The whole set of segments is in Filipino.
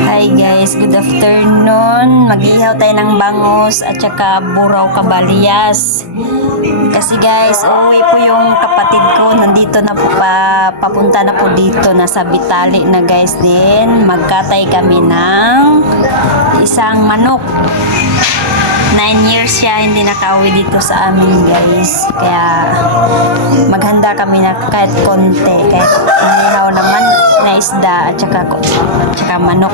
Hi guys, good afternoon. Mag-ihaw tayo ng bangus at saka buraw kabalyas. Kasi guys, uuwi po yung kapatid ko. Nandito na po papunta na po dito. Nasa Bitali na guys din. Magkatay kami ng isang manok. 9 years siya hindi nakauwi dito sa amin guys. Kaya maghanda kami na kahit konti. Kahit inihaw naman na isda at saka manok.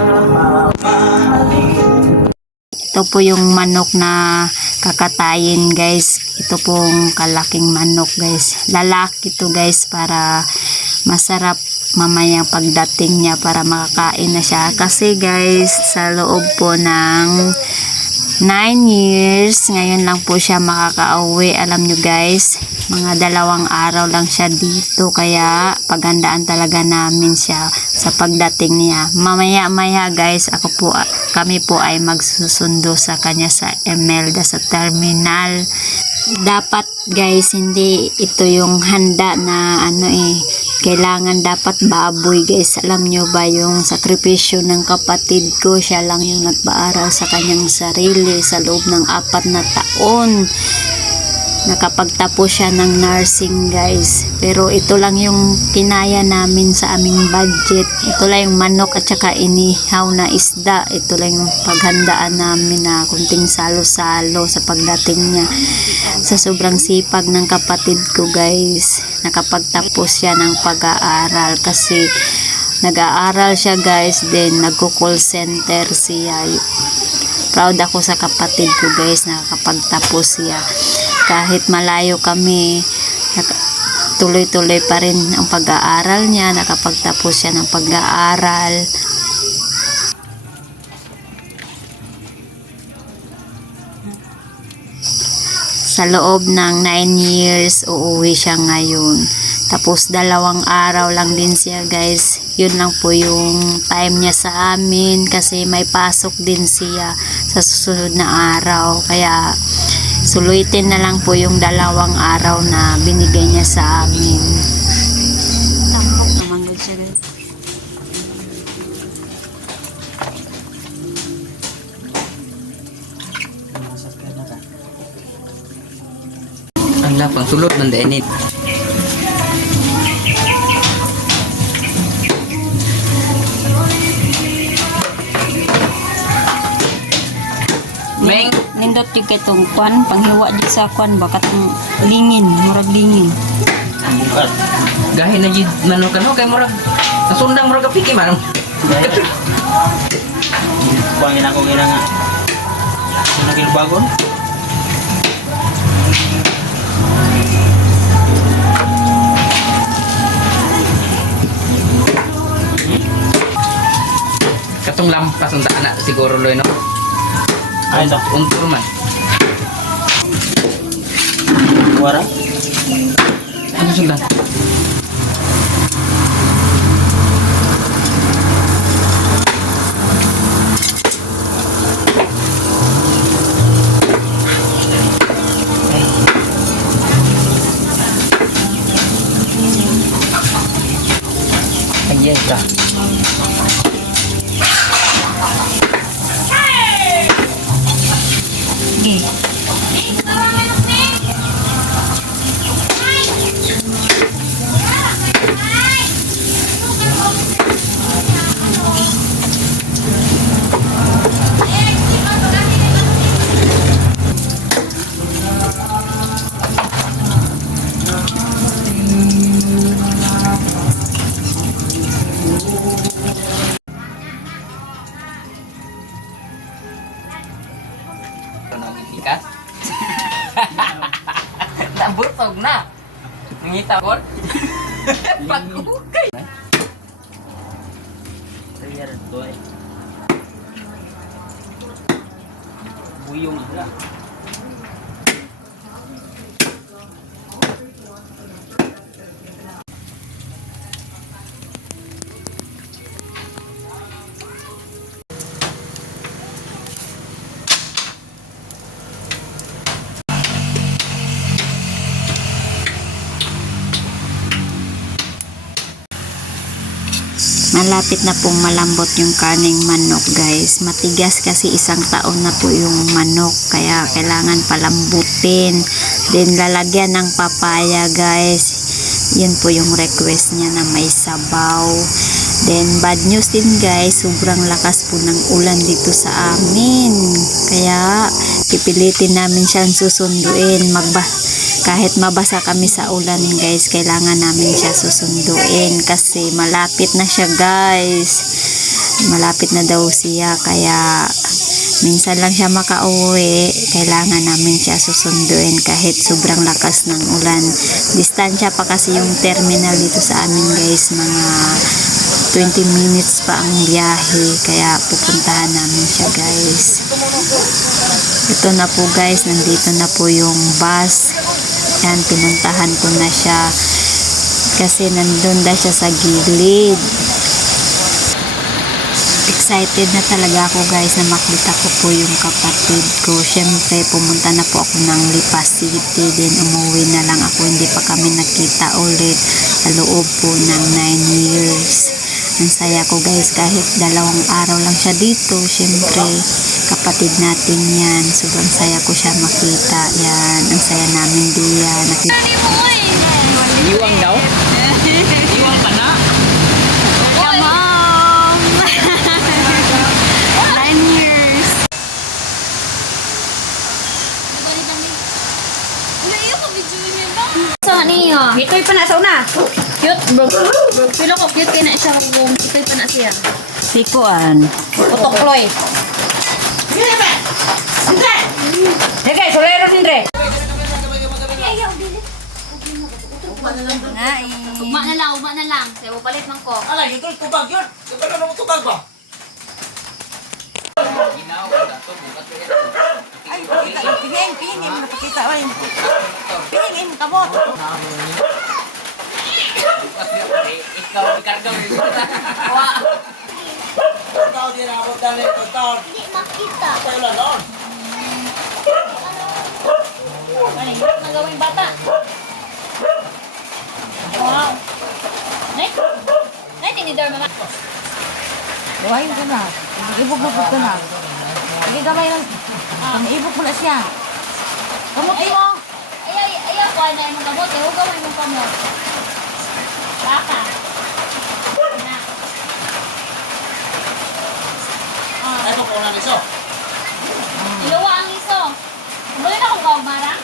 Ito po yung manok na kakatayin guys. Ito pong kalaking manok guys. Lalaki to guys para masarap mamaya pagdating niya para makakain na siya. Kasi guys sa loob po ng 9 years, ngayon lang po siya makakauwi. Alam nyo guys, mga 2 araw lang siya dito. Kaya paghandaan talaga namin siya sa pagdating niya. Mamaya guys, kami po ay magsusundo sa kanya sa Emelda sa terminal. Dapat guys, hindi ito yung handa na kailangan dapat baboy guys. Alam nyo ba yung sakripisyo ng kapatid ko? Siya lang yung nagpaaral sa kanyang sarili sa loob ng 4 na taon. Nakapagtapos siya ng nursing guys. Pero ito lang yung kinaya namin sa aming budget. Ito lang yung manok at saka inihaw na isda. Ito lang yung paghandaan namin na kunting salo-salo sa pagdating niya. Sa sobrang sipag ng kapatid ko guys, nakapagtapos siya ng pag-aaral kasi nag-aaral siya guys, then nagko-call center siya. Proud ako sa kapatid ko guys, nakapagtapos siya. Kahit malayo kami, tuloy-tuloy pa rin ang pag-aaral niya, nakapagtapos siya ng pag-aaral. Sa loob ng 9 years, uuwi siya ngayon. Tapos 2 araw lang din siya guys. Yun lang po yung time niya sa amin kasi may pasok din siya sa susunod na araw. Kaya suluitin na lang po yung 2 araw na binigay niya sa amin. Tampok naman siya guys. Ang lapang sulod ng dainit. Meng, Nindot yung kitong kwan, panghiwa dyan sa kwan, bakat lingin, murag lingin. gahin na jid manok kay murag nasundang murag kapiki man. Kuangin ako gina nga. Nagil bagon. Katong lampas ang taana siguro loy no. Ay ito. Untur man. Wara. Ano sundan? Ayan ka. Okay. Ikas. Nabutog na. Ngita ko. Pagkukay. Ayan ito eh. Buyong nga. malapit na pong malambot yung karning manok guys. Matigas kasi isang taon na po yung manok, kaya kailangan palambutin. Then lalagyan ng papaya guys. Yun po yung request niya na may sabaw. Then bad news din guys, sobrang lakas po ng ulan dito sa amin. Kaya pipilitin namin siyang susunduin. Kahit mabasa kami sa ulan guys, kailangan namin siya susunduin kasi malapit na siya guys. Malapit na daw siya, kaya minsan lang siya makauwi. Kailangan namin siya susunduin kahit sobrang lakas ng ulan. Distansya pa kasi yung terminal dito sa amin guys, mga 20 minutes pa ang biyahe, kaya pupuntahan namin siya guys. Ito na po guys, nandito na po yung bus. Yan, pinuntahan ko na siya kasi nandun na siya sa gilid. Excited na talaga ako guys na makita ko po yung kapatid ko. Syempre pumunta na po ako ng Lipa City, then umuwi na lang ako, hindi pa kami nakita ulit sa loob po ng 9 years. Ang saya ko guys, kahit 2 araw lang siya dito. Syempre kapatid natin yan, sobrang saya ko siya makita. Yan, ang saya namin diyan. Iwang daw? Iwang ka na? Ito'y pa na sa una. Cute, bro. Pilo ko cute kaya na siya kung ito'y pa na siya. Sikuan. Otokloy. Sige, solero din re. Ugma na lang. Sayo palit man ko. Ala, yun tubag yun. Kapag ano mo tubag ba? Ay, pingin mo napakita. Ay, pingin mo kamot. Ikaw, ikarga mo yun. Ikaw, di na ako dali. Hindi makita. Tayo lang noon. Ano yung nagawin bata? Wow. Nay? Nay, tinidor mama. Buhayin ka na. Ibog-bog ka na. Hindi gamay lang. Ibog mo na siya. Kamuti mo. Ayaw ko na yung kamot. Huwag mo yung kamot. Baka. Na. Ano po na niso? Iluwa ang iso. Muli na kung kaumara.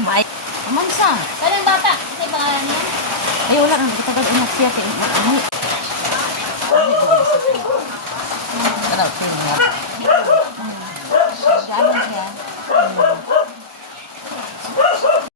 Umay. Amansa. Kailan bata? Kasi pangalan niya? Ay, wala kang katagad umak siya. Ano? Ano?